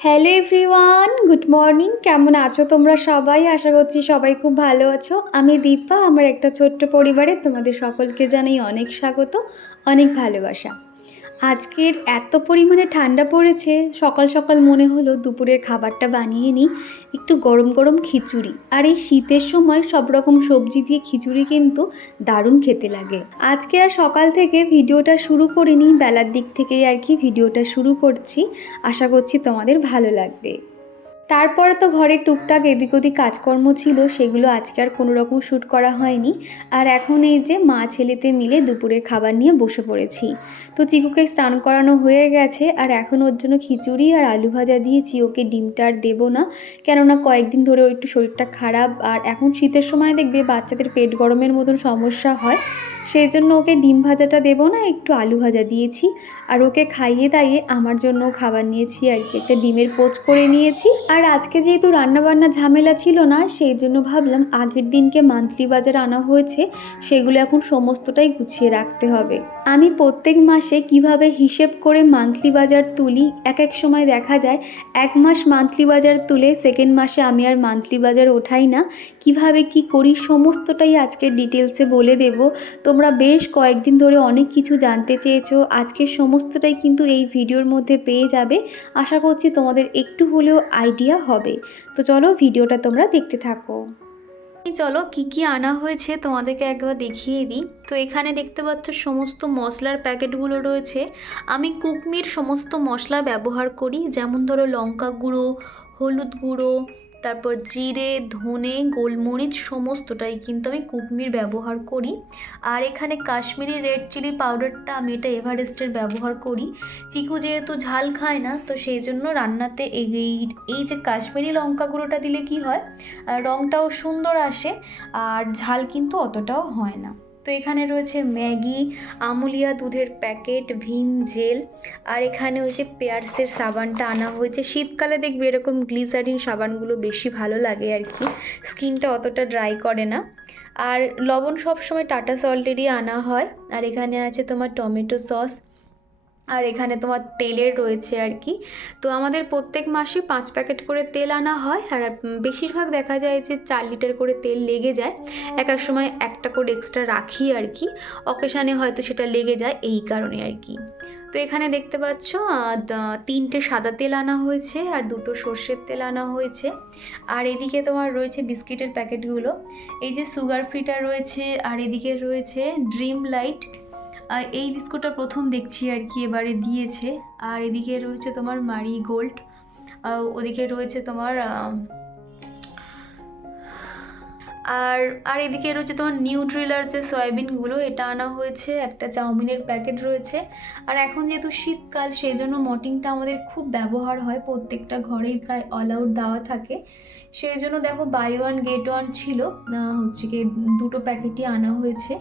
Hello everyone, good morning. কেমন আছো তোমরা সবাই? আশা করছি সবাই খুব ভালো আছো। আমি দীপা, আমার একটা ছোট্ট পরিবারে তোমাদের সকলকে জানাই অনেক স্বাগত, অনেক ভালোবাসা। আজকের এত পরিমাণে ঠান্ডা পড়েছে, সকাল সকাল মনে হলো দুপুরের খাবারটা বানিয়ে নিই। একটু গরম গরম খিচুড়ি। আর এই শীতের সময় সব রকম সবজি দিয়ে খিচুড়ি কিন্তু দারুণ খেতে লাগে। আজকে আর সকাল থেকে ভিডিওটা শুরু করিনি, বেলার দিক থেকেই আর কি ভিডিওটা শুরু করছি। আশা করছি তোমাদের ভালো লাগবে। তারপরে তো ঘরে টুকটাক এদিক ওদিক কাজকর্ম ছিল, সেগুলো আজকে আর কোনো রকম শ্যুট করা হয়নি। আর এখন এই যে মা ছেলেতে মিলে দুপুরের খাবার নিয়ে বসে পড়েছি। তো চিকুকে স্নান করানো হয়ে গেছে, আর এখন ওর জন্য খিচুড়ি আর আলু ভাজা দিয়েছি ওকে ডিমটা আর দেবো না। কেননা কয়েকদিন ধরে ওর একটু শরীরটা খারাপ, আর এখন শীতের সময় দেখবে বাচ্চাদের পেট গরমের মতন সমস্যা হয়। সেই জন্য ওকে ডিম ভাজাটা দেবো না, একটু আলু ভাজা দিয়েছি। আর ওকে খাইয়ে দাইয়ে আমার জন্য খাবার নিয়েছি আর কি, একটা ডিমের পোচ করে নিয়েছি। আর আজকে যেহেতু রান্নাবান্না ঝামেলা ছিল না, সেই জন্য ভাবলাম আগের দিনকে মান্থলি বাজার আনা হয়েছে, সেগুলো এখন সমস্তটাই গুছিয়ে রাখতে হবে। আমি প্রত্যেক মাসে কীভাবে হিসেব করে মান্থলি বাজার তুলি, এক এক সময় দেখা যায়, এক মাস মান্থলি বাজার তুলে সেকেন্ড মাসে আমি আর মান্থলি বাজার ওঠাই না। কীভাবে কি করি সমস্তটাই আজকে ডিটেলসে বলে দেব। তোমরা বেশ কয়েকদিন ধরে অনেক কিছু জানতে চেয়েছো, আজকের সমস্তটাই কিন্তু এই ভিডিওর মধ্যে পেয়ে যাবে। আশা করছি তোমাদের একটু হলেও আইডিয়া হবে। তো চলো ভিডিওটা তোমরা দেখতে থাকো। চলো কি কি আনা হয়েছে তোমাদেরকে একবার দেখিয়ে দিই। তো এখানে দেখতে পাচ্ছ সমস্ত মশলার প্যাকেটগুলো রয়েছে। আমি কুকমির সমস্ত মশলা ব্যবহার করি। যেমন ধরো লঙ্কা গুঁড়ো, হলুদ গুঁড়ো তারপর জিরে, ধনে, গোলমরিচ সমস্তটাই কিন্তু আমি কুকমির ব্যবহার করি। আর এখানে কাশ্মীরি রেড চিলি পাউডারটা আমি এটা এভারেস্টের ব্যবহার করি। চিকু যেহেতু ঝাল খায় না, তো সেই জন্য রান্নাতে এই এই যে কাশ্মীরি লঙ্কা গুঁড়োটা দিলে কি হয় রঙটাও সুন্দর আসে, আর ঝাল কিন্তু অতটাও হয় না। তো এখানে রয়েছে ম্যাগি, আমুলিয়া দুধের প্যাকেট, ভীম জেল, আর এখানে ওই যে পেয়ার্সের সাবানটা আনা হয়েছে। শীতকালে দেখবে এরকম গ্লিসারিন সাবানগুলো বেশি ভালো লাগে আর কি। স্কিনটা অতটা ড্রাই করে না। আর লবণ সবসময় টাটা সল্টেরই আনা হয়। আর এখানে আছে তোমার টমেটো সস আর এখানে তোমার তেলের রয়েছে আর কি। তো আমাদের প্রত্যেক মাসে পাঁচ প্যাকেট করে তেল আনা হয় আর বেশিরভাগ দেখা যায় যে চার লিটার করে তেল লেগে যায়। এক এক সময় একটা করে এক্সট্রা রাখি আর কি। অকেশানে হয়তো সেটা লেগে যায় এই কারণে আর কি। তো এখানে দেখতে পাচ্ছ তিনটে সাদা তেল আনা হয়েছে আর দুটো সর্ষের তেল আনা হয়েছে। আর এদিকে তোমার রয়েছে বিস্কিটের প্যাকেটগুলো। এই যে সুগার ফ্রিটা রয়েছে আর এদিকে রয়েছে ড্রিম লাইট এই বিস্কুটটা প্রথম দেখছি আর কি, এবারে দিয়েছে। আর এদিকে রয়েছে তোমার মারি গোল্ড ওদিকে রয়েছে তোমার আর আর এদিকে রয়েছে তোমার নিউট্রিলার যে সয়াবিনগুলো, এটা আনা হয়েছে, একটা চাউমিনের প্যাকেট রয়েছে। আর এখন যেহেতু শীতকাল, সেই জন্য মর্টিনটা আমাদের খুব ব্যবহার হয়, প্রত্যেকটা ঘরেই প্রায় অল আউট দেওয়া থাকে। সেই জন্য দেখো বাই ওয়ান গেট ওয়ান ছিল হচ্ছে কি দুটো প্যাকেটই আনা হয়েছে।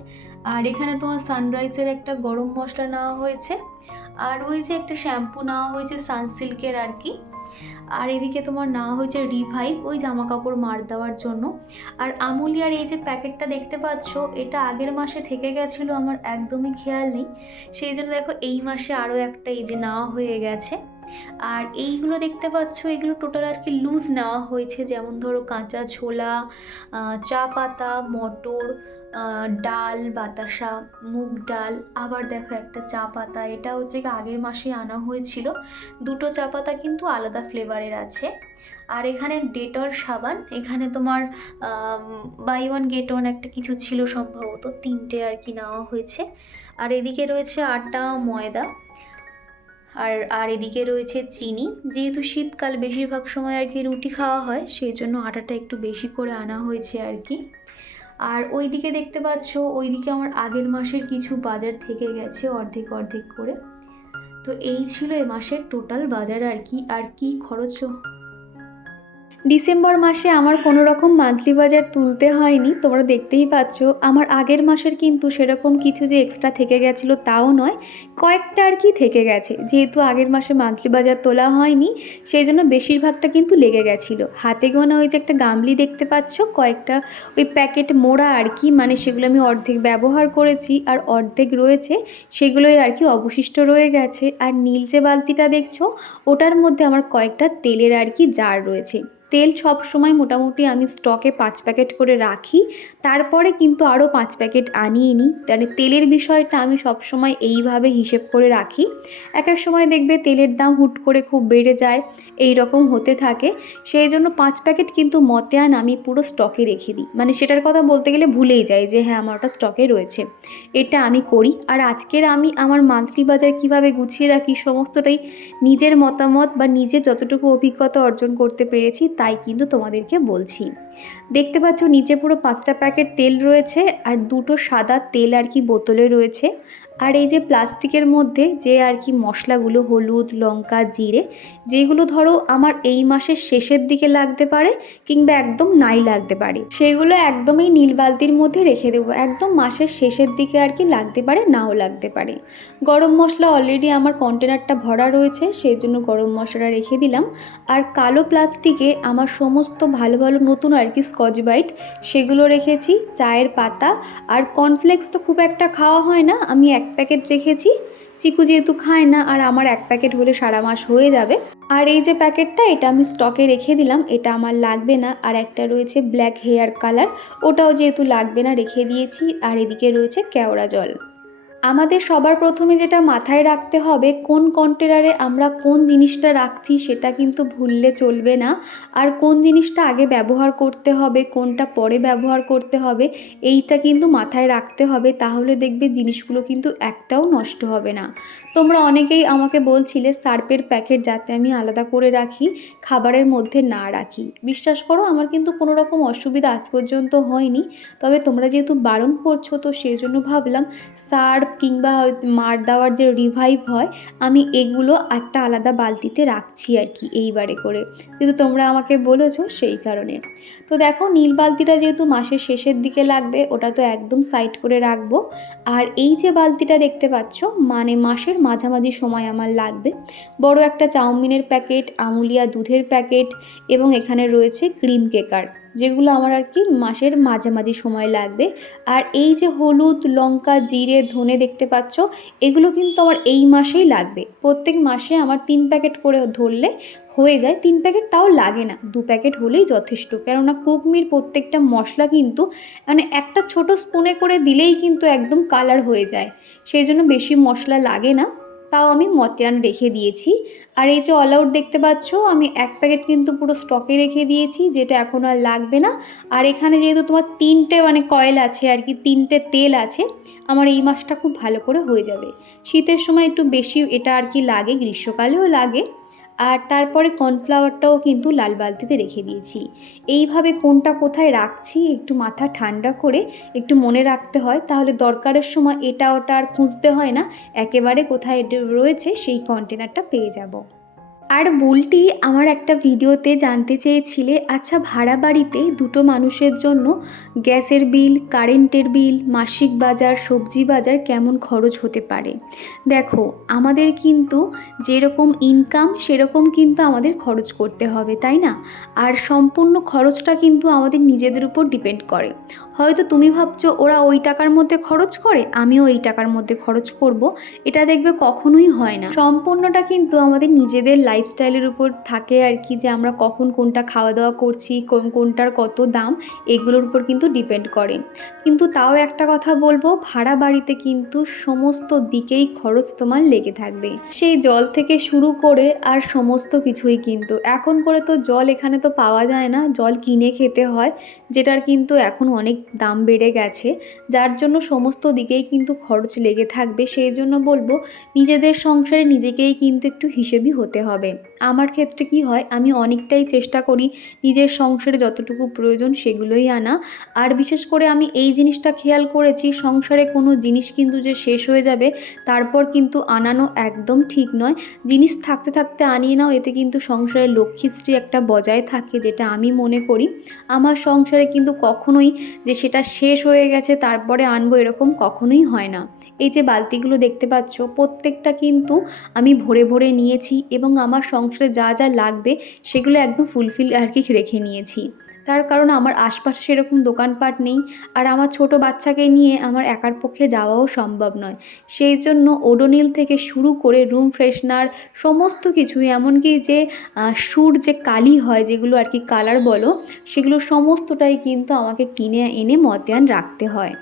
আর এখানে তোমার সানরাইজের একটা গরম মশলা নেওয়া হয়েছে। আর ওই যে একটা শ্যাম্পু নেওয়া হয়েছে সানসিল্কের আর কি। আর এদিকে তোমার নেওয়া হয়েছে রিভাইভ ওই জামা কাপড় মার দেওয়ার জন্য। আর আমুলিয়ার এই যে প্যাকেটটা দেখতে পাচ্ছ, এটা আগের মাসে থেকে গেছিল, আমার একদমই খেয়াল নেই। সেই জন্য দেখো এই মাসে আরও একটা এই যে নেওয়া হয়ে গেছে। আর এইগুলো দেখতে পাচ্ছ, এগুলো টোটাল আর কি লুজ নেওয়া হয়েছে। যেমন ধরো কাঁচা ছোলা চা পাতা, মটর ডাল, বাতাসা, মুগ ডাল, আবার দেখো একটা চা পাতা। এটা হচ্ছে আগের মাসে আনা হয়েছিল। দুটো চা পাতা কিন্তু আলাদা ফ্লেভারের আছে। আর এখানে ডেটল সাবান, এখানে তোমার বাই ওয়ান গেট ওয়ান একটা কিছু ছিল সম্ভবত। তিনটে আর কি নেওয়া হয়েছে। আর এদিকে রয়েছে আটা, ময়দা। আর আর এদিকে রয়েছে চিনি। যেহেতু শীতকাল বেশিরভাগ সময় আর কি রুটি খাওয়া হয়, সেই জন্য আটাটা একটু বেশি করে আনা হয়েছে আর কি। আর ওই দিকে দেখতে পাচ্ছ ওই দিকে আমার আগের মাসের কিছু বাজার থেকে গেছে অর্ধেক অর্ধেক করে। তো এই ছিল এ মাসের টোটাল বাজার আর কি আর কি খরচ ডিসেম্বর মাসে আমার কোনো রকম মান্থলি বাজার তুলতে হয়নি, তোমরা দেখতেই পাচ্ছ। আমার আগের মাসের কিন্তু সেরকম কিছু যে এক্সট্রা থেকে গেছিল তাও নয়, কয়েকটা আর কি থেকে গেছে। যেহেতু আগের মাসে মান্থলি বাজার তোলা হয়নি, সেই জন্য বেশিরভাগটা কিন্তু লেগে গেছিল। হাতে গোনা ওই যে একটা গামলি দেখতে পাচ্ছ, কয়েকটা ওই প্যাকেট মোড়া আর কি মানে সেগুলো আমি অর্ধেক ব্যবহার করেছি আর অর্ধেক রয়েছে, সেগুলোই আর কি অবশিষ্ট রয়ে গেছে। আর নীল যে বালতিটা দেখছ, ওটার মধ্যে আমার কয়েকটা তেলের আর কি জার রয়েছে। তেল সব সময় মোটামুটি আমি স্টকে পাঁচ প্যাকেট করে রাখি। তারপরে কিন্তু আরও পাঁচ প্যাকেট আনিয়ে নিই। মানে তেলের বিষয়টা আমি সব সময় এইভাবে হিসেব করে রাখি। এক এক সময় দেখবে তেলের দাম হুট করে খুব বেড়ে যায়। এই রকম হতে থাকে। সেই জন্য পাঁচ প্যাকেট কিন্তু মতেয়ান আমি পুরো স্টকে রেখে দিই। মানে সেটার কথা বলতে গেলে ভুলেই যাই যে হ্যাঁ আমার ওটা স্টকে রয়েছে। এটা আমি করি। আর আজকের আমি আমার মান্থলি বাজার কীভাবে গুছিয়ে রাখি সমস্তটাই নিজের মতামত বা নিজে যতটুকু অভিজ্ঞতা অর্জন করতে পেরেছি তাই কিন্তু তোমাদেরকে বলছি। দেখতে পাচ্ছ নিচে পুরো পাঁচটা প্যাকেট তেল রয়েছে আর দুটো সাদা তেল আর কি বোতলে রয়েছে। আর এই যে প্লাস্টিকের মধ্যে যে আর কি মশলাগুলো হলুদ, লঙ্কা, জিরে, যেগুলো ধরো আমার এই মাসের শেষের দিকে লাগতে পারে কিংবা একদম নাই লাগতে পারে, সেগুলো একদমই নীল বালতির মধ্যে রেখে দেবো। একদম মাসের শেষের দিকে আর কি লাগতে পারে, নাও লাগতে পারে। গরম মশলা অলরেডি আমার কন্টেনারটা ভরা রয়েছে সেই জন্য গরম মশলা রেখে দিলাম। আর কালো প্লাস্টিকে আমার সমস্ত ভালো ভালো নতুন আর কি স্কচ বাইট সেগুলো রেখেছি, চায়ের পাতা আর কর্নফ্লেক্স তো খুব একটা খাওয়া হয় না, আমি এক প্যাকেট রেখেছি। চিকু যেহেতু খায় না আর আমার এক প্যাকেট হলে সারা মাস হয়ে যাবে। আর এই যে প্যাকেটটা, এটা আমি স্টকে রেখে দিলাম, এটা আমার লাগবে না। আর একটা রয়েছে ব্ল্যাক হেয়ার কালার, ওটাও যেহেতু লাগবে না, রেখে দিয়েছি। আর এদিকে রয়েছে কেওড়া জল। আমাদের সবার প্রথমে যেটা মাথায় রাখতে হবে, কোন কন্টেনারে আমরা কোন জিনিসটা রাখছি সেটা কিন্তু ভুললে চলবে না। আর কোন জিনিসটা আগে ব্যবহার করতে হবে, কোনটা পরে ব্যবহার করতে হবে, এইটা কিন্তু মাথায় রাখতে হবে, তাহলে দেখবে জিনিসগুলো কিন্তু একটাও নষ্ট হবে না। তোমরা অনেকেই আমাকে বলছিলে, সার্পের প্যাকেট যাতে আমি আলাদা করে রাখি, খাবারের মধ্যে না রাখি। বিশ্বাস করো, আমার কিন্তু কোনো রকম অসুবিধা আজ পর্যন্ত হয়নি। তবে তোমরা যেহেতু বারণ করছ, তো সেই জন্য ভাবলাম, সার্প কিংবা মার দেওয়ার যে রিভাইভ হয়, আমি এগুলো একটা আলাদা বালতিতে রাখছি আর কি, এইবারে করে। কিন্তু তোমরা আমাকে বলেছ সেই কারণে। তো দেখো, নীল বালতিটা যেহেতু মাসের শেষের দিকে লাগবে, ওটা তো একদম সাইড করে রাখব। আর এই যে বালতিটা দেখতে পাচ্ছ মানে মাসের মাঝামাঝি সময় আমার লাগবে। বড় একটা চাউমিনের প্যাকেট, আমুলিয়া দুধের প্যাকেট এবং এখানে রয়েছে ক্রিম কেকার। যেগুলো আমার আর কি মাসের মাঝামাঝি সময় লাগবে। আর এই যে হলুদ, লঙ্কা, জিরে, ধনে দেখতে পাচ্ছ, এগুলো কিন্তু আমার এই মাসেই লাগবে। প্রত্যেক মাসে আমার তিন প্যাকেট করে ধরলে হয়ে যায়। তিন প্যাকেট তাও লাগে না, দু প্যাকেট হলেই যথেষ্ট। কেননা কুকমির প্রত্যেকটা মশলা কিন্তু মানে একটা ছোট স্পুনে করে দিলেই কিন্তু একদম কালার হয়ে যায়। সেই জন্য বেশি মশলা লাগে না। তাও আমি মতিয়ান রেখে দিয়েছি। আর এই যে অল আউট দেখতে পাচ্ছ, আমি এক প্যাকেট কিন্তু পুরো স্টকে রেখে দিয়েছি, যেটা এখন আর লাগবে না। আর এখানে যেহেতু তোমার তিনটে মানে কয়েল আছে আর কি, তিনটে তেল আছে, আমার এই মাসটা খুব ভালো করে হয়ে যাবে। শীতের সময় একটু বেশি এটা আর কি লাগে, গ্রীষ্মকালেও লাগে। আর তারপরে কর্নফ্লাওয়ারটাও কিন্তু লাল বালতিতে রেখে দিয়েছি। এইভাবে কোনটা কোথায় রাখছি, একটু মাথা ঠান্ডা করে একটু মনে রাখতে হয়, তাহলে দরকারের সময় এটা ওটা আর খুঁজতে হয় না, একেবারে কোথায় রয়েছে সেই কন্টেনারটা পেয়ে যাব। আর বুলটি আমার একটা ভিডিওতে জানতে চেয়েছিলে আচ্ছা ভাড়া বাড়িতে দুটো মানুষের জন্য গ্যাসের বিল, কারেন্টের বিল, মাসিক বাজার, সবজি বাজার কেমন খরচ হতে পারে? দেখো, আমাদের কিন্তু যেরকম ইনকাম সেরকম কিন্তু আমাদের খরচ করতে হবে, তাই না? আর সম্পূর্ণ খরচটা কিন্তু আমাদের নিজেদের উপর ডিপেন্ড করে। হয়তো তুমি ভাবছ, ওরা ওই টাকার মধ্যে খরচ করে, আমিও এই টাকার মধ্যে খরচ করব, এটা দেখবে কখনোই হয় না। সম্পূর্ণটা কিন্তু আমাদের নিজেদের লাইফস্টাইলের উপর থাকে আর কি যে আমরা কখন কোনটা খাওয়া দাওয়া করছি, কোন কোনটার কত দাম, এগুলোর উপর কিন্তু ডিপেন্ড করে। কিন্তু তাও একটা কথা বলব, ভাড়া বাড়িতে কিন্তু সমস্ত দিকেই খরচ তোমার লেগে থাকবে। সেই জল থেকে শুরু করে আর সমস্ত কিছুই কিন্তু। এখন করে তো জল এখানে তো পাওয়া যায় না, জল কিনে খেতে হয়, যেটার কিন্তু এখন অনেক দাম বেড়ে গেছে, যার জন্য সমস্ত দিকেই কিন্তু খরচ লেগে থাকবে। সেই জন্য বলব, নিজেদের সংসারে নিজেকেই কিন্তু একটু হিসেবই হতে হবে। হবে আমার ক্ষেত্রে কি হয়, আমি অনেকটাই চেষ্টা করি নিজের সংসারে যতটুকু প্রয়োজন সেগুলোই আনা। আর বিশেষ করে আমি এই জিনিসটা খেয়াল করেছি, সংসারে কোনো জিনিস কিন্তু যে শেষ হয়ে যাবে, তারপর কিন্তু আনানো একদম ঠিক নয়। জিনিস থাকতে থাকতে আনিয়ে নাও, এতে কিন্তু সংসারে লক্ষ্মীশ্রী একটা বজায় থাকে, যেটা আমি মনে করি। আমার সংসারে কিন্তু কখনোই যে সেটা শেষ হয়ে গেছে, তারপরে আনব এরকম কখনোই হয় না। এই যে বালতিগুলো দেখতে পাচ্ছ, প্রত্যেকটা কিন্তু আমি ভরে ভরে নিয়েছি এবং আমার সংসারে যা যা লাগবে সেগুলো একদম ফুলফিল আর কি রেখে নিয়েছি। তার কারণ আমার আশপাশে সেরকম দোকানপাট নেই আর আমার ছোট বাচ্চাকে নিয়ে আমার একার পক্ষে যাওয়াও সম্ভব নয়। সেই জন্য ওডোনিল থেকে শুরু করে রুম ফ্রেশনার সমস্ত কিছুই, এমনকি যে সুর যে কালি হয় যেগুলো আর কি কালার বলো, সেগুলো সমস্তটাই কিন্তু আমাকে কিনে এনে মতিয়ান রাখতে হয়।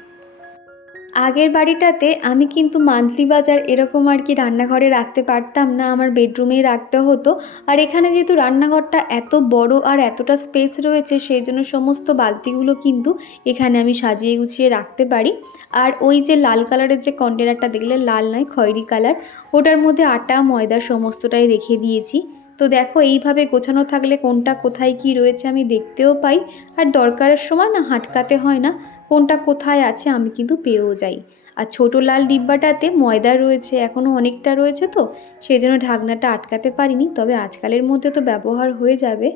আগের বাড়িটাতে আমি কিন্তু মান্থলি বাজার এরকম আর কি রান্নাঘরে রাখতে পারতাম না, আমার বেডরুমেই রাখতে হতো। আর এখানে যেহেতু রান্নাঘরটা এত বড় আর এতটা স্পেস রয়েছে, সেই জন্য সমস্ত বালতিগুলো কিন্তু এখানে আমি সাজিয়ে গুছিয়ে রাখতে পারি। আর ওই যে লাল কালারের যে কন্টেনারটা দেখলে লাল নয়, খয়েরি কালার, ওটার মধ্যে আটা, ময়দা সমস্তটাই রেখে দিয়েছি। তো দেখো এইভাবে গোছানো থাকলে কোনটা কোথায় কি রয়েছে আমি দেখতেও পাই। আর দরকারের সময় না হাটকাতে হয় না। কোনটা কোথায় আছে আমি কিন্তু পেয়েও যাই। আর ছোটো লাল ডিব্বাটাতে ময়দা রয়েছে এখনও অনেকটা রয়েছে তো সেই জন্য ঢাকনাটা আটকাতে পারিনি, তবে আজকালের মধ্যে তো ব্যবহার হয়ে যাবে।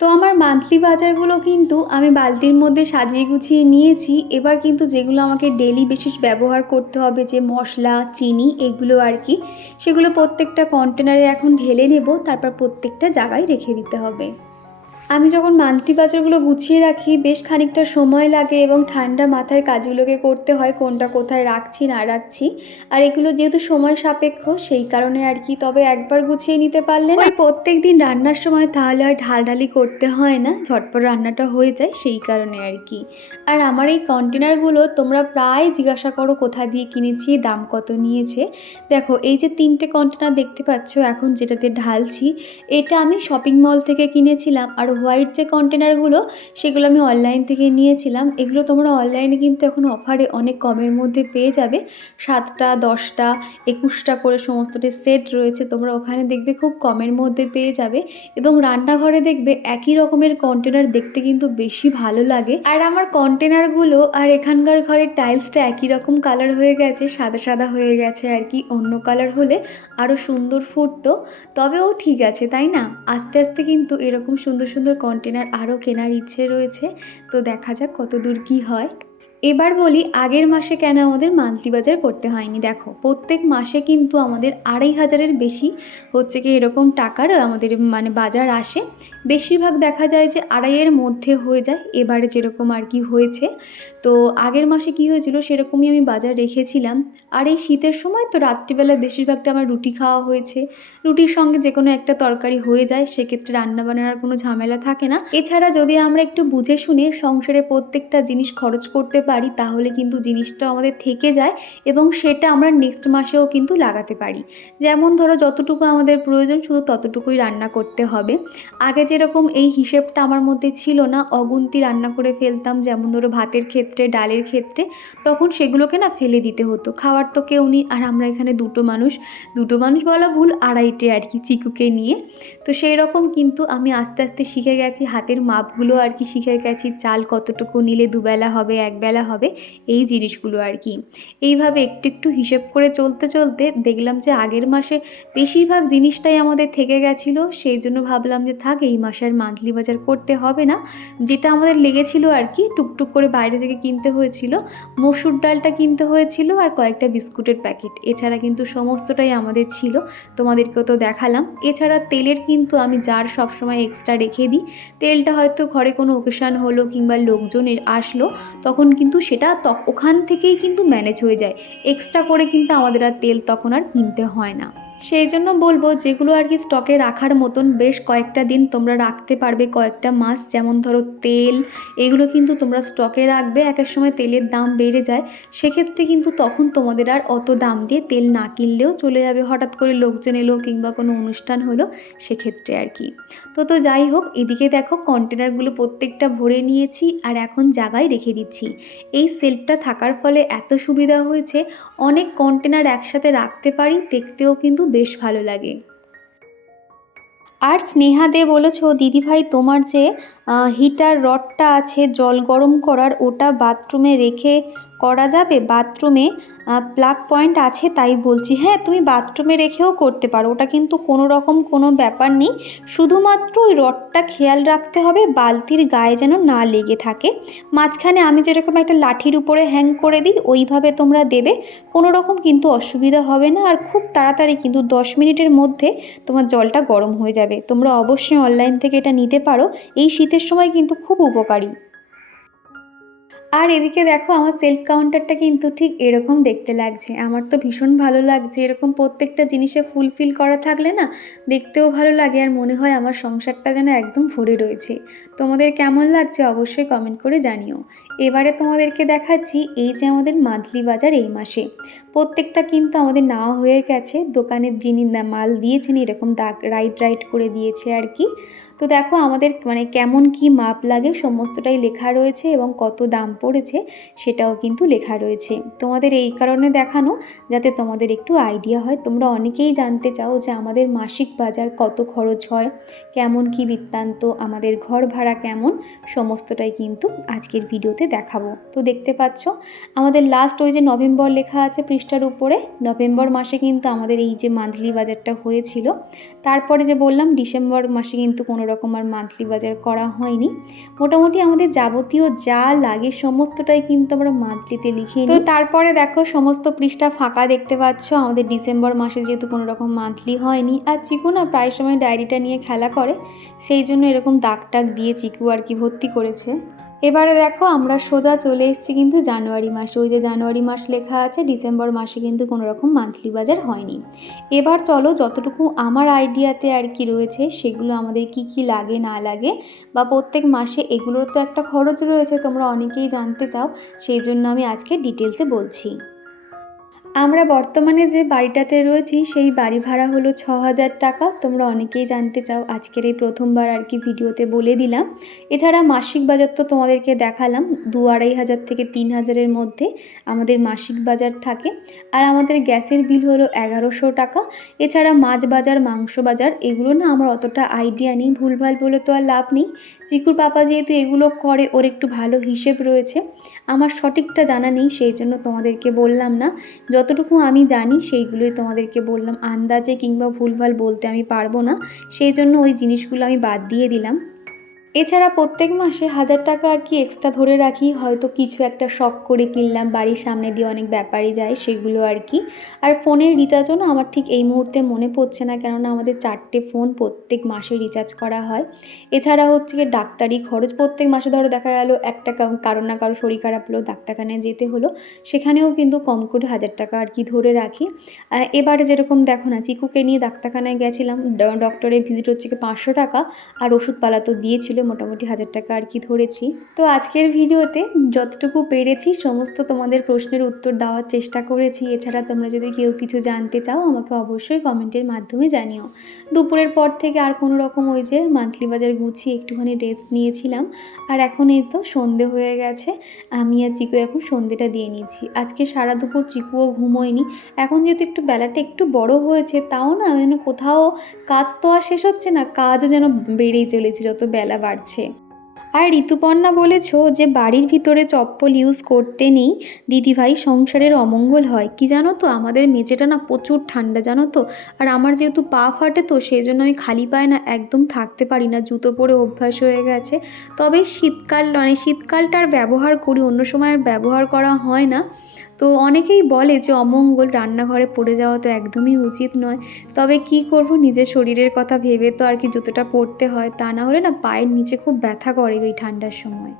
তো আমার মান্থলি বাজারগুলো কিন্তু আমি বালতির মধ্যে সাজিয়ে গুছিয়ে নিয়েছি, এবার কিন্তু যেগুলো আমাকে ডেলি বেসিস ব্যবহার করতে হবে, যে মশলা, চিনি, এগুলো আর কি, সেগুলো প্রত্যেকটা কন্টেনারে এখন ঢেলে নেব, তারপর প্রত্যেকটা জায়গায় রেখে দিতে হবে। আমি যখন মান্থলি বাজারগুলো গুছিয়ে রাখি, বেশ খানিকটা সময় লাগে এবং ঠান্ডা মাথায় কাজগুলোকে করতে হয়, কোনটা কোথায় রাখছি, না রাখছি। আর এগুলো যেহেতু সময় সাপেক্ষ, সেই কারণে আর কি তবে একবার গুছিয়ে নিতে পারলে না। প্রত্যেক দিন রান্নার সময় তাহলে আর ঢালঢালি করতে হয় না, ঝটপট রান্নাটা হয়ে যায় সেই কারণে আর কি। আর আমার এই কন্টেনারগুলো তোমরা প্রায় জিজ্ঞাসা করো কোথা দিয়ে কিনেছি, দাম কত নিয়েছে। দেখো, এই যে তিনটে কন্টেনার দেখতে পাচ্ছ, এখন যেটাতে ঢালছি, এটা আমি শপিং মল থেকে কিনেছিলাম। আর হোয়াইট যে কন্টেনারগুলো সেগুলো আমি অনলাইন থেকে নিয়েছিলাম। এগুলো তোমরা অনলাইনে কিন্তু এখন অফারে অনেক কমের মধ্যে পেয়ে যাবে। সাতটা, দশটা, একুশটা করে সমস্তটি সেট রয়েছে। তোমরা ওখানে দেখবে খুব কমের মধ্যে পেয়ে যাবে এবং রান্নাঘরে দেখবে একই রকমের কন্টেনার দেখতে কিন্তু বেশি ভালো লাগে। আর আমার কন্টেনারগুলো আর এখানকার ঘরের টাইলসটা একই রকম কালার হয়ে গেছে, সাদা সাদা হয়ে গেছে আর কি, অন্য কালার হলে আরও সুন্দর ফুটতো। তবেও ঠিক আছে, তাই না? আস্তে আস্তে কিন্তু এরকম সুন্দর সুন্দর কন্টেনার আরও কেনার ইচ্ছে রয়েছে। তো দেখা যাক কত দূর কী হয়। এবার বলি, আগের মাসে কেন আমাদের মান্থলি বাজার করতে হয়নি? দেখো, প্রত্যেক মাসে কিন্তু আমাদের আড়াই হাজারের বেশি হচ্ছে কি এরকম টাকার আমাদের মানে বাজার আসে। বেশিরভাগ দেখা যায় যে আড়াইয়ের মধ্যে হয়ে যায়, এবারে যেরকম আর কি হয়েছে। তো আগের মাসে কি হয়েছিল, সেরকমই আমি বাজার রেখেছিলাম। আর এই শীতের সময় তো রাত্রিবেলা বেশিরভাগটা আমার রুটি খাওয়া হয়েছে। রুটির সঙ্গে যে কোনো একটা তরকারি হয়ে যায়, সেক্ষেত্রে রান্না বান্নার কোনো ঝামেলা থাকে না। এছাড়া যদি আমরা একটু বুঝে শুনে সংসারে প্রত্যেকটা জিনিস খরচ করতে পারি, তাহলে কিন্তু জিনিসটা আমাদের থেকে যায় এবং সেটা আমরা নেক্সট মাসেও কিন্তু লাগাতে পারি। যেমন ধরো যতটুকু আমাদের প্রয়োজন শুধু ততটুকুই রান্না করতে হবে। আগে যেরকম এই হিসেবটা আমার মধ্যে ছিল না, অগুন্তি রান্না করে ফেলতাম, যেমন ধরো ভাতের ক্ষেত্রে, ডালের ক্ষেত্রে, তখন সেগুলোকে না ফেলে দিতে হতো। খাওয়ার তো কেউ নেই, আর আমরা এখানে দুটো মানুষ দুটো মানুষ বলা ভুল, আড়াইটে আর কি চিকুকে নিয়ে। তো সেই রকম কিন্তু আমি আস্তে আস্তে শিখে গেছি, হাতের মাপগুলো আর কি শিখে গেছি, চাল কতটুকু নিলে দুবেলা হবে, একবেলা হবে এই জিনিসগুলো আর কি। এইভাবে একটু একটু হিসেব করে চলতে চলতে দেখলাম যে আগের মাসে বেশিরভাগ জিনিসটাই আমাদের থেকে গেছিল, সেই জন্য ভাবলাম যে থাক, এই মাসে আর মান্থলি বাজার করতে হবে না। যেটা আমাদের লেগেছিল আর কি, টুকটুক করে বাইরে থেকে কিনতে হয়েছিল, মসুর ডালটা কিনতে হয়েছিল আর কয়েকটা বিস্কুটের প্যাকেট। এছাড়া কিন্তু সমস্তটাই আমাদের ছিল, তোমাদেরকেও তো দেখালাম। এছাড়া তেলের কিন্তু আমি জার সবসময় এক্সট্রা রেখে দিই। তেলটা হয়তো ঘরে কোনো ওকেশান হলো কিংবা লোকজন আসলো, তখন কিন্তু সেটা ত- ওখান থেকেই কিন্তু ম্যানেজ হয়ে যায়। এক্সট্রা করে কিন্তু আমাদের আর তেল তখন আর কিনতে হয় না। সেই জন্য বলব যেগুলো আর কি স্টকে রাখার মতন বেশ কয়েকটা দিন তোমরা রাখতে পারবে, কয়েকটা মাস। যেমন ধরো তেল, এগুলো কিন্তু তোমরা স্টকে রাখবে, এক এক সময় তেলের দাম বেড়ে যায়। সেক্ষেত্রে কিন্তু তখন তোমাদের আর অত দাম দিয়ে তেল না কিনলেও চলে যাবে। হঠাৎ করে লোকজন এলো কিংবা কোনো অনুষ্ঠান হলো সেক্ষেত্রে আর কি। তো তো যাই হোক, এদিকে দেখো কন্টেনারগুলো প্রত্যেকটা ভরে নিয়েছি আর এখন জায়গায় রেখে দিচ্ছি। এই সেলফটা থাকার ফলে এত সুবিধা হয়েছে। অনেক কন্টেনার একসাথে রাখতে পারি, দেখতেও কিন্তু বেশ ভালো লাগে। আর স্নেহা দে বলেছ দিদিভাই, তোমার যে হিটার রডটা আছে জল গরম করার, ওটা বাথরুমে রেখে করা যাবে? বাথরুমে প্লাগ পয়েন্ট আছে তাই বলছি। হ্যাঁ তুমি বাথরুমে রেখেও করতে পারো। ওটা কিন্তু কোনো রকম কোনো ব্যাপার নেই। শুধুমাত্র ওই রডটা খেয়াল রাখতে হবে, বালতির গায়ে যেন না লেগে থাকে। মাঝখানে আমি যেরকম একটা লাঠির উপরে হ্যাং করে দিই, ওইভাবে তোমরা দেবে। কোনো রকম কিন্তু অসুবিধা হবে না। আর খুব তাড়াতাড়ি কিন্তু দশ মিনিটের মধ্যে তোমার জলটা গরম হয়ে যাবে। তোমরা অবশ্যই অনলাইন থেকে এটা নিতে পারো। এই শীতের সময় কিন্তু খুব উপকারী। আর এদিকে দেখো আমার সেলফ কাউন্টারটা কিন্তু ঠিক এরকম দেখতে লাগছে। আমার তো ভীষণ ভালো লাগছে। এরকম প্রত্যেকটা জিনিসে ফুলফিল করা থাকলে না দেখতেও ভালো লাগে আর মনে হয় আমার সংসারটা যেন একদম ভরে রয়েছে। তোমাদের কেমন লাগছে অবশ্যই কমেন্ট করে জানিও। এবারে তোমাদেরকে দেখাচ্ছি এই যে আমাদের মান্থলি বাজার এই মাসে। প্রত্যেকটা কিন্তু আমাদের নেওয়া হয়ে গেছে। দোকানের যিনি মাল দিয়েছেন এরকম দাগ রাইট রাইট করে দিয়েছে আর কি। তো দেখো আমাদের মানে কেমন কি মাপ লাগে সমস্তটাই লেখা রয়েছে এবং কত দাম পড়েছে সেটাও কিন্তু লেখা রয়েছে। তোমাদের এই কারণে দেখানো যাতে তোমাদের একটু আইডিয়া হয়। তোমরা অনেকেই জানতে চাও যে আমাদের মাসিক বাজার কত খরচ হয়, কেমন কি বৃত্তান্ত, আমাদের ঘর ভাড়া কেমন, সমস্তটাই কিন্তু আজকের ভিডিওতে দেখাবো। তো দেখতে পাচ্ছ, আমাদের লাস্ট ওই যে নভেম্বর লেখা আছে পৃষ্ঠার উপরে, নভেম্বর মাসে কিন্তু আমাদের এই যে মান্থলি বাজারটা হয়েছিল, তারপরে যে বললাম, ডিসেম্বর মাসে কিন্তু কোনো রকম আর মান্থলি বাজার করা হয়নি। মোটামুটি আমাদের যাবতীয় যা লাগে সমস্তটাই কিন্তু আমরা মান্থলিতে লিখে নিই। তো তারপরে দেখো সমস্ত পৃষ্ঠা ফাঁকা দেখতে পাচ্ছ। আমাদের ডিসেম্বর মাসে যেহেতু কোনো রকম মান্থলি হয়নি আর চিকু না প্রায় সময় ডায়েরিটা নিয়ে খেলা করে, সেই জন্য এরকম দাগ টাক দিয়ে চিকু আর কি ভর্তি করেছে। এবারে দেখো আমরা সোজা চলে এসেছি কিন্তু জানুয়ারি মাসে। ওই যে জানুয়ারি মাস লেখা আছে, ডিসেম্বর মাসে কিন্তু কোনো রকম মান্থলি বাজার হয়নি। এবার চলো যতটুকু আমার আইডিয়াতে আর কি রয়েছে, সেগুলো আমাদের কি কি লাগে, না লাগে, বা প্রত্যেক মাসে এগুলোর তো একটা খরচ রয়েছে, তোমরা অনেকেই জানতে চাও, সেই জন্য আমি আজকে ডিটেলসে বলছি। আমরা বর্তমানে যে বাড়িটাতে রয়েছি, সেই বাড়ি ভাড়া হলো ছ হাজার টাকা। তোমরা অনেকেই জানতে চাও, আজকের এই প্রথমবার আর কি ভিডিওতে বলে দিলাম। এছাড়া মাসিক বাজার তো তোমাদেরকে দেখালাম, দু আড়াই হাজার থেকে তিন হাজারের মধ্যে আমাদের মাসিক বাজার থাকে। আর আমাদের গ্যাসের বিল হলো এগারোশো টাকা। এছাড়া মাছ বাজার, মাংস বাজার, এগুলো না আমার অতটা আইডিয়া নেই, ভুলভাল বলে তো আর লাভ নেই। চিকুর পাপা যেহেতু এগুলো করে, ওর একটু ভালো হিসেব রয়েছে। আমার সঠিকটা জানা নেই, সেই জন্য তোমাদেরকে বললাম না। যতটুকু আমি জানি, সেইগুলোই তোমাদেরকে বললাম। আন্দাজে কিংবা ভুলভাল বলতে আমি পারব না। সেই জন্য ওই জিনিসগুলো আমি বাদ দিয়ে দিলাম। এছাড়া প্রত্যেক মাসে হাজার টাকা আর কি এক্সট্রা ধরে রাখি, হয়তো কিছু একটা শখ করে কিনলাম, বাড়ির সামনে দিয়ে অনেক ব্যাপারই যায় সেগুলো আর কি। আর ফোনের রিচার্জও না আমার ঠিক এই মুহূর্তে মনে পড়ছে না, কেননা আমাদের চারটে ফোন প্রত্যেক মাসে রিচার্জ করা হয়। এছাড়া হচ্ছে গিয়ে ডাক্তারি খরচ, প্রত্যেক মাসে ধরো দেখা গেল একটা কারও না কারও শরীর খারাপ হলো ডাক্তারখানায় যেতে হলো, সেখানেও কিন্তু কম করে হাজার টাকা আর কি ধরে রাখি। এবারে যেরকম দেখো না, চিকুকে নিয়ে ডাক্তারখানায় গেছিলাম ডক্টরের ভিজিট হচ্ছে পাঁচশো টাকা, আর ওষুধপালা তো দিয়েছিল মোটামুটি হাজার টাকা আর কি ধরেছি। তো আজকের ভিডিওতে যতটুকু পেরেছি, সমস্ত তোমাদের প্রশ্নের উত্তর দেওয়ার চেষ্টা করেছি। এছাড়া তোমরা যদি কেউ কিছু জানতে চাও, আমাকে অবশ্যই কমেন্টের মাধ্যমে জানিও। দুপুরের পর থেকে আর কোনো রকম ওই যে মান্থলি বাজার গুছিয়ে একটুখানি রেস্ট নিয়েছিলাম। আর এখন এই তো সন্ধে হয়ে গেছে, আমি আর চিকু এখন সন্ধেটা দিয়ে নিচ্ছি। আজকে সারা দুপুর চিকুও ঘুমোয়নি। এখন যেহেতু একটু বেলাটা একটু বড় হয়েছে, তাও না যেন কোথাও কাজ তো আর শেষ হচ্ছে না, কাজও যেন বেড়েই চলেছে, যত বেলা বাড়ছে। আর ঋতুপর্ণা বলেছ যে বাড়ির ভিতরে চপ্পল ইউজ করতে নেই, দিদিভাই সংসারের অমঙ্গল হয়। কি জানো তো? আমাদের মেঝেটা না প্রচুর ঠান্ডা, জানো তো? আর আমার যেহেতু পা ফাটে তো সেই জন্য আমি খালি পায়ে না একদম থাকতে পারি না, জুতো পরে অভ্যাস হয়ে গেছে। তবে শীতকাল মানে শীতকালটার ব্যবহার করি, অন্য সময় আর ব্যবহার করা হয় না। তো অনেকেই বলে যে অমঙ্গল রান্নাঘরে পড়ে যাওয়া তো একদমই উচিত নয়। তবে কি করব? নিজের শরীরের কথা ভেবে তো আর কি জুতোটা পরতে হয়, তা না হলে না পায়ের নিচে খুব ব্যথা করে ওই ঠান্ডার সময়।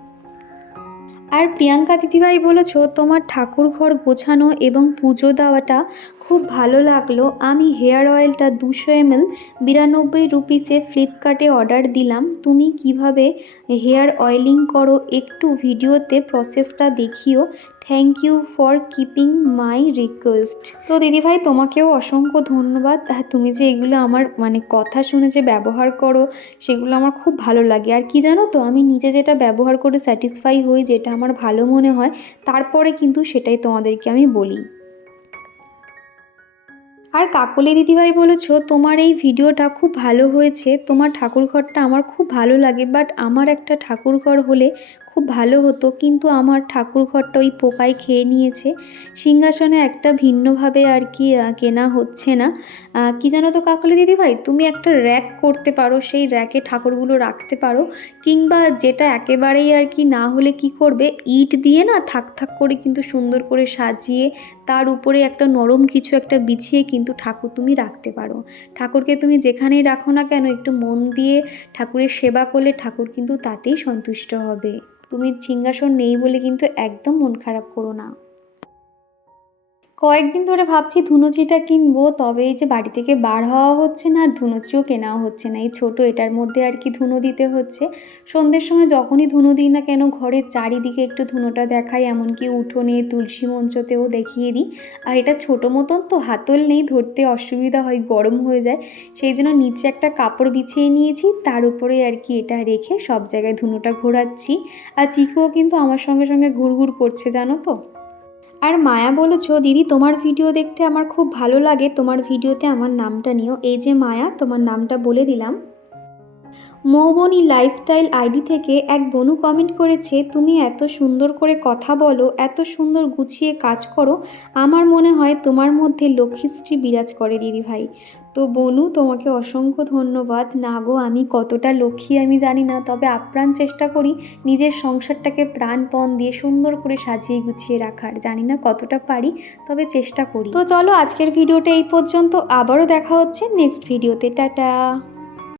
আর প্রিয়াঙ্কা দিদিভাই বলেছ, তোমার ঠাকুর ঘর গোছানো এবং পুজো দেওয়াটা খুব ভালো লাগল। আমি হেয়ার অয়েলটা দুশো এমএল, বিরানব্বই রুপিসে ফ্লিপকার্টে অর্ডার দিলাম। তুমি কীভাবে হেয়ার অয়েলিং করো একটু ভিডিওতে প্রসেসটা দেখিও। Thank you for keeping my request তো দিদিভাই তোমাকেও অসংখ্য ধন্যবাদ। তুমি যে এগুলো আমার মানে কথা শুনে যে ব্যবহার করো, সেগুলো আমার খুব ভালো লাগে। আর কি জানো তো, আমি নিজে যেটা ব্যবহার করে স্যাটিসফাই হই, যেটা আমার ভালো মনে হয়, তারপরে কিন্তু সেটাই তোমাদেরকে আমি বলি। আর কাকলি দিদিভাই বলেছ, তোমার এই ভিডিওটা খুব ভালো হয়েছে। তোমার ঠাকুরঘরটা আমার খুব ভালো লাগে বাট আমার একটা ঠাকুরঘর হলে খুব ভালো হতো, কিন্তু আমার ঠাকুর ঘরটা ওই পোকায় খেয়ে নিয়েছে। সিংহাসনে একটা ভিন্নভাবে আর কি কেনা হচ্ছে না। কি জানো তো কাকলি দিদিভাই তুমি একটা র্যাক করতে পারো, সেই র্যাকে ঠাকুরগুলো রাখতে পারো, কিংবা যেটা একেবারেই আর কি না হলে কি করবে? ইট দিয়ে না থাক থাক করে কিন্তু সুন্দর করে সাজিয়ে তার উপরে একটা নরম কিছু একটা বিছিয়ে কিন্তু ঠাকুর তুমি রাখতে পারো। ঠাকুরকে তুমি যেখানেই রাখো না কেন, একটু মন দিয়ে ঠাকুরের সেবা করলে ঠাকুর কিন্তু তাতেই সন্তুষ্ট হবে। তুমি সিংহাসন নেই বলে কিন্তু একদম মন খারাপ করো না। কয়েকদিন ধরে ভাবছি ধুনুচিটা কিনবো, তবে এই যে বাড়ি থেকে বার হওয়া হচ্ছে না, আর ধুনুচিও কেনাও হচ্ছে না। এই ছোটো এটার মধ্যে আর কি ধুনো দিতে হচ্ছে। সন্ধ্যের সময় যখনই ধুনো দিই না কেন, ঘরের চারিদিকে একটু ধুনোটা দেখাই, এমনকি উঠোনে, তুলসী মঞ্চতেও দেখিয়ে দিই। আর এটা ছোটো মতন তো, হাতল নেই, ধরতে অসুবিধা হয়, গরম হয়ে যায়। সেই জন্য নিচে একটা কাপড় বিছিয়ে নিয়েছি, তার উপরে আর কি এটা রেখে সব জায়গায় ধুনোটা ঘোরাচ্ছি। আর চিকুও কিন্তু আমার সঙ্গে সঙ্গে ঘুরঘুর করছে, জানো তো? আর মায়া বলেছ, দিদি, তোমার ভিডিও দেখতে আমার খুব ভালো লাগে। তোমার ভিডিওতে আমার নামটা নিও। এই যে মায়া, তোমার নামটা বলে দিলাম। মৌবনি লাইফস্টাইল আইডি থেকে এক বনু কমেন্ট করেছে, তুমি এত সুন্দর করে কথা বলো, এত সুন্দর গুছিয়ে কাজ করো। আমার মনে হয় তোমার মধ্যে লক্ষ্মীশ্রী বিরাজ করে, দিদি ভাই। তো বনু, তোমাকে অসংখ্য ধন্যবাদ। না গো, আমি কতটা লক্ষ্মী আমি জানি না, তবে আপ্রাণ চেষ্টা করি নিজের সংসারটাকে প্রাণপণ দিয়ে সুন্দর করে সাজিয়ে গুছিয়ে রাখার। জানি না কতটা পারি, তবে চেষ্টা করি। তো চলো আজকের ভিডিওটা এই পর্যন্ত, আবারও দেখা হচ্ছে নেক্সট ভিডিওতে। টাটা!